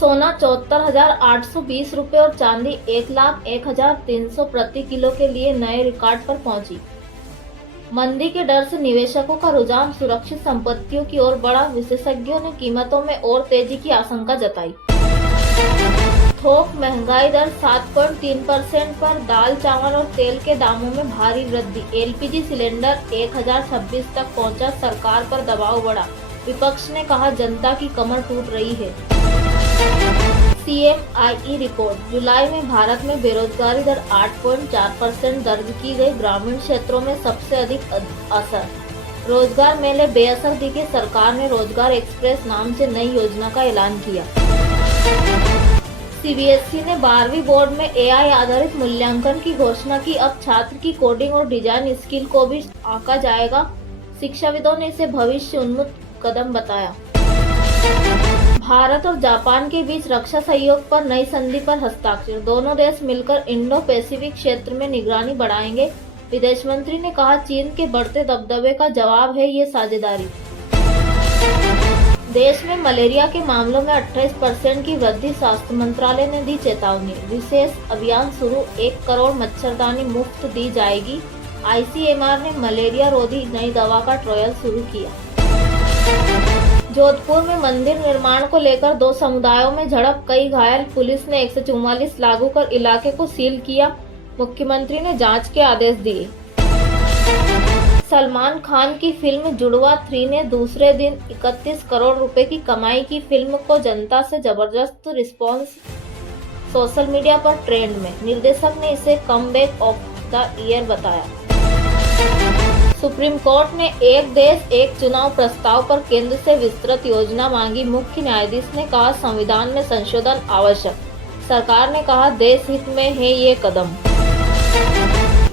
सोना 74,820 रुपये और चांदी 1,01,300 प्रति किलो के लिए नए रिकॉर्ड पर पहुंची। मंदी के डर से निवेशकों का रुझान सुरक्षित संपत्तियों की ओर बढ़ा। विशेषज्ञों ने कीमतों में और तेजी की आशंका जताई। थोक महंगाई दर 7.3% पर दाल, चावल और तेल के दामों में भारी वृद्धि। एलपीजी सिलेंडर 1026 तक पहुंचा, सरकार पर दबाव बढ़ा। विपक्ष ने कहा जनता की कमर टूट रही है। CMIE रिपोर्ट, जुलाई में भारत में बेरोजगारी दर 8.4% दर्ज की गई। ग्रामीण क्षेत्रों में सबसे अधिक असर। रोजगार मेले बेअसर दिखे। सरकार ने रोजगार एक्सप्रेस नाम से नई योजना का ऐलान किया। CBSE ने 12वीं बोर्ड में AI आधारित मूल्यांकन की घोषणा की। अब छात्र की कोडिंग और डिजाइन स्किल को भी आंका जाएगा। शिक्षाविदों ने इसे भविष्य उन्मुख कदम बताया। भारत और जापान के बीच रक्षा सहयोग पर नई संधि पर हस्ताक्षर। दोनों देश मिलकर इंडो पैसिफिक क्षेत्र में निगरानी बढ़ाएंगे। विदेश मंत्री ने कहा चीन के बढ़ते दबदबे का जवाब है ये साझेदारी। देश में मलेरिया के मामलों में 28% की वृद्धि। स्वास्थ्य मंत्रालय ने दी चेतावनी। विशेष अभियान शुरू। 1 करोड़ मच्छरदानी मुफ्त दी जाएगी। ICMR ने मलेरिया रोधी नई दवा का ट्रायल शुरू किया। जोधपुर में मंदिर निर्माण को लेकर 2 समुदायों में झड़प, कई घायल। पुलिस ने 144 लागू कर इलाके को सील किया। मुख्यमंत्री ने जांच के आदेश दिए। सलमान खान की फिल्म जुड़वा 3 ने दूसरे दिन 31 करोड़ रुपए की कमाई की। फिल्म को जनता से जबरदस्त रिस्पांस। सोशल मीडिया पर ट्रेंड में। निर्देशक ने इसे कमबैक ऑफ द ईयर बताया। सुप्रीम कोर्ट ने एक देश एक चुनाव प्रस्ताव पर केंद्र से विस्तृत योजना मांगी। मुख्य न्यायाधीश ने कहा संविधान में संशोधन आवश्यक। सरकार ने कहा देश हित में है ये कदम।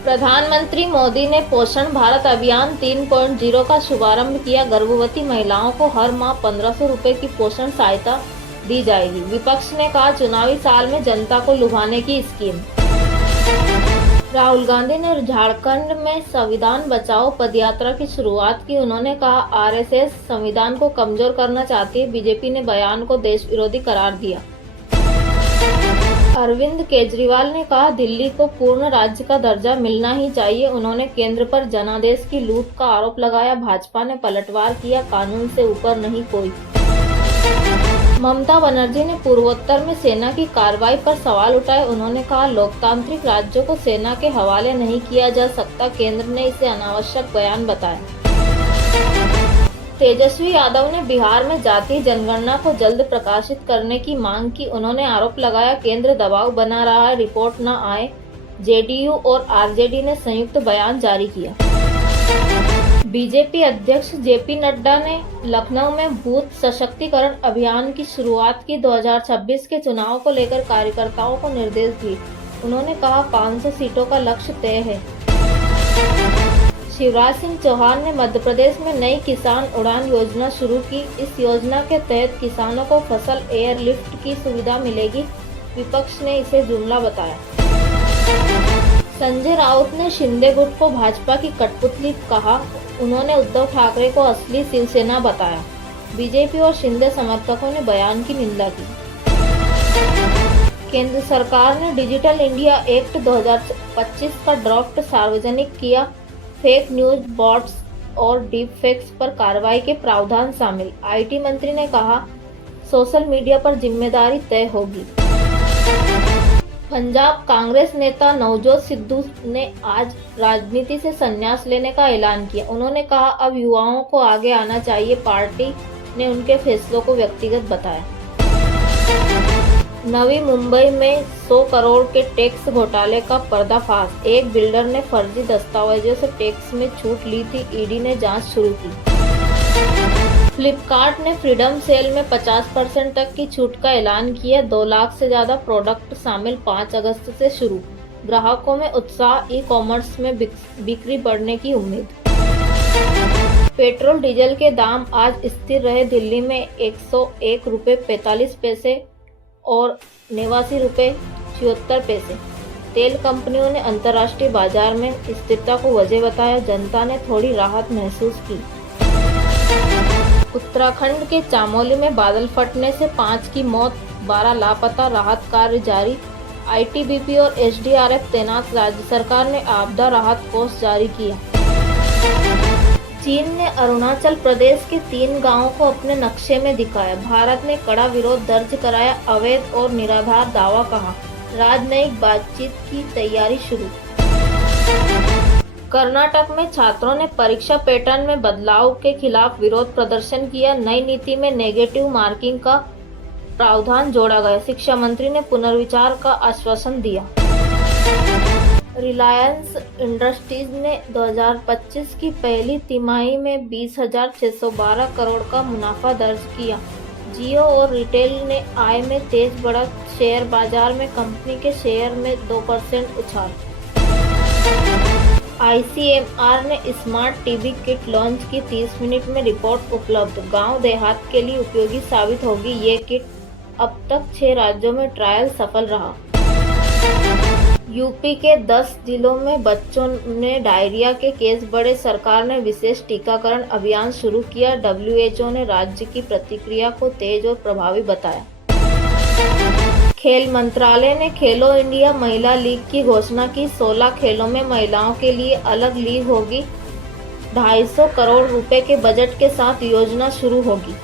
प्रधानमंत्री मोदी ने पोषण भारत अभियान 3.0 का शुभारंभ किया। गर्भवती महिलाओं को हर माह 1500 रुपए की पोषण सहायता दी जाएगी। विपक्ष ने कहा चुनावी साल में जनता को लुभाने की स्कीम। राहुल गांधी ने झारखंड में संविधान बचाओ पदयात्रा की शुरुआत की। उन्होंने कहा RSS संविधान को कमजोर करना चाहती है। बीजेपी ने बयान को देश विरोधी करार दिया। अरविंद केजरीवाल ने कहा दिल्ली को पूर्ण राज्य का दर्जा मिलना ही चाहिए। उन्होंने केंद्र पर जनादेश की लूट का आरोप लगाया। भाजपा ने पलटवार किया। कानून से ऊपर नहीं कोई। ममता बनर्जी ने पूर्वोत्तर में सेना की कार्रवाई पर सवाल उठाए। उन्होंने कहा लोकतांत्रिक राज्यों को सेना के हवाले नहीं किया जा सकता। केंद्र ने इसे अनावश्यक बयान बताया। तेजस्वी यादव ने बिहार में जातीय जनगणना को जल्द प्रकाशित करने की मांग की। उन्होंने आरोप लगाया केंद्र दबाव बना रहा है, रिपोर्ट न आए। JDU और RJD ने संयुक्त बयान जारी किया। बीजेपी अध्यक्ष JP नड्डा ने लखनऊ में बूथ सशक्तिकरण अभियान की शुरुआत की। 2026 के चुनाव को लेकर कार्यकर्ताओं को निर्देश दिए। उन्होंने कहा 500 सीटों का लक्ष्य तय है। शिवराज सिंह चौहान ने मध्य प्रदेश में नई किसान उड़ान योजना शुरू की। इस योजना के तहत किसानों को फसल एयरलिफ्ट की सुविधा मिलेगी। विपक्ष ने इसे जुमला बताया। संजय राउत ने शिंदे गुट को भाजपा की कठपुतली कहा। उन्होंने उद्धव ठाकरे को असली शिवसेना बताया। बीजेपी और शिंदे समर्थकों ने बयान की निंदा की। केंद्र सरकार ने डिजिटल इंडिया एक्ट 2025 का ड्राफ्ट सार्वजनिक किया। फेक न्यूज, बॉट्स और डीप फेक्स पर कार्रवाई के प्रावधान शामिल। IT मंत्री ने कहा सोशल मीडिया पर जिम्मेदारी तय होगी। पंजाब कांग्रेस नेता नवजोत सिद्धू ने आज राजनीति से संन्यास लेने का ऐलान किया। उन्होंने कहा अब युवाओं को आगे आना चाहिए। पार्टी ने उनके फैसलों को व्यक्तिगत बताया। नवी मुंबई में 100 करोड़ के टैक्स घोटाले का पर्दाफाश। एक बिल्डर ने फर्जी दस्तावेजों से टैक्स में छूट ली थी। ED ने जांच शुरू की। फ्लिपकार्ट ने फ्रीडम सेल में 50% तक की छूट का ऐलान किया। 2 लाख से ज्यादा प्रोडक्ट शामिल। 5 अगस्त से शुरू। ग्राहकों में उत्साह। ई-कॉमर्स में बिक्री बढ़ने की उम्मीद। पेट्रोल डीजल के दाम आज स्थिर रहे। दिल्ली में 101 रुपये 45 पैसे और 89 रुपये 76 पैसे। तेल कंपनियों ने अंतर्राष्ट्रीय बाजार में स्थिरता को वजह बताया। जनता ने थोड़ी राहत महसूस की। उत्तराखंड के चामोली में बादल फटने से 5 की मौत। 12 लापता, राहत कार्य जारी। आईटीबीपी और एसडीआरएफ तैनात, राज्य सरकार ने आपदा राहत कोष जारी किया। चीन ने अरुणाचल प्रदेश के 3 गांवों को अपने नक्शे में दिखाया, भारत ने कड़ा विरोध दर्ज कराया, अवैध और निराधार दावा कहा, राजनयिक बातचीत की तैयारी शुरू। कर्नाटक में छात्रों ने परीक्षा पैटर्न में बदलाव के खिलाफ विरोध प्रदर्शन किया, नई नीति में नेगेटिव मार्किंग का प्रावधान जोड़ा गया, शिक्षा मंत्री ने पुनर्विचार का आश्वासन दिया। रिलायंस इंडस्ट्रीज ने 2025 की पहली तिमाही में 20,612 करोड़ का मुनाफा दर्ज किया। जियो और रिटेल ने आय में तेज बढ़त, शेयर बाजार में कंपनी के शेयर में 2% उछाल। आईसीएमआर ने स्मार्ट टीवी किट लॉन्च की, 30 मिनट में रिपोर्ट उपलब्ध, गांव देहात के लिए उपयोगी साबित होगी ये किट। अब तक 6 राज्यों में ट्रायल सफल रहा। यूपी के 10 जिलों में बच्चों में डायरिया के केस बढ़े, सरकार ने विशेष टीकाकरण अभियान शुरू किया, डब्ल्यूएचओ ने राज्य की प्रतिक्रिया को तेज और प्रभावी बताया। खेल मंत्रालय ने खेलो इंडिया महिला लीग की घोषणा की, 16 खेलों में महिलाओं के लिए अलग लीग होगी, 250 करोड़ रुपए के बजट के साथ योजना शुरू होगी।